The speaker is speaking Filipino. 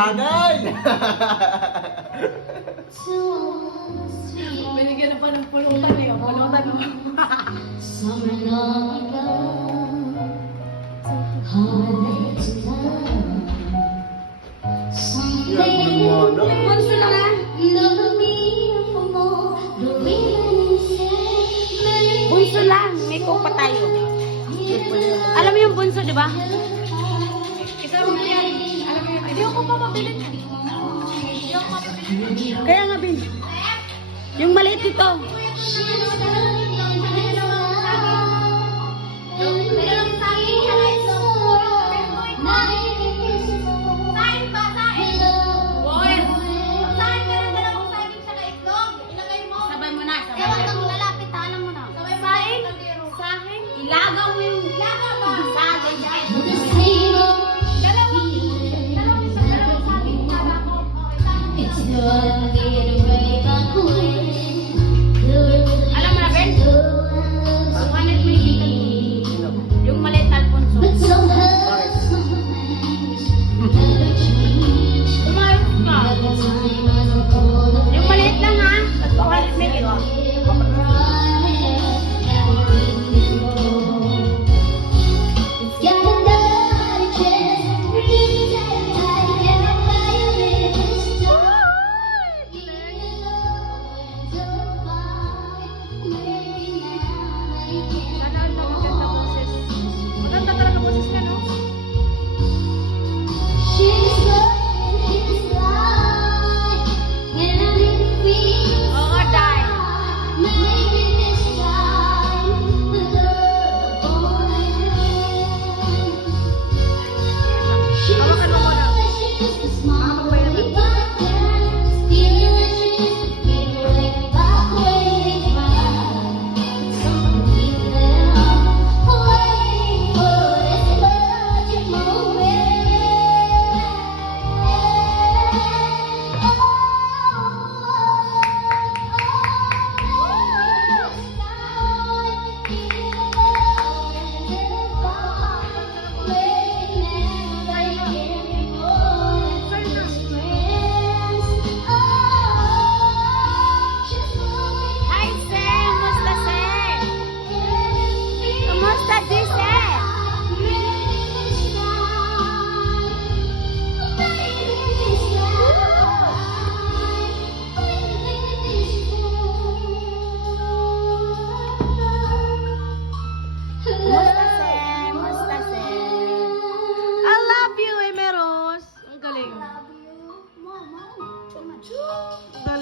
Bagay! Binigyan na pa ng pulutan eh. Pulutan mo. Bunso lang ah. Bunso lang. May coke pa tayo. Alam mo yung bunso, di ba? Isama mo yan. Alam mo yun. Hindi ako pa mabilit. Hindi ako mabilit. Kaya nga, Bin. Yung maliit ito. Sabay mo na. Sabay mo.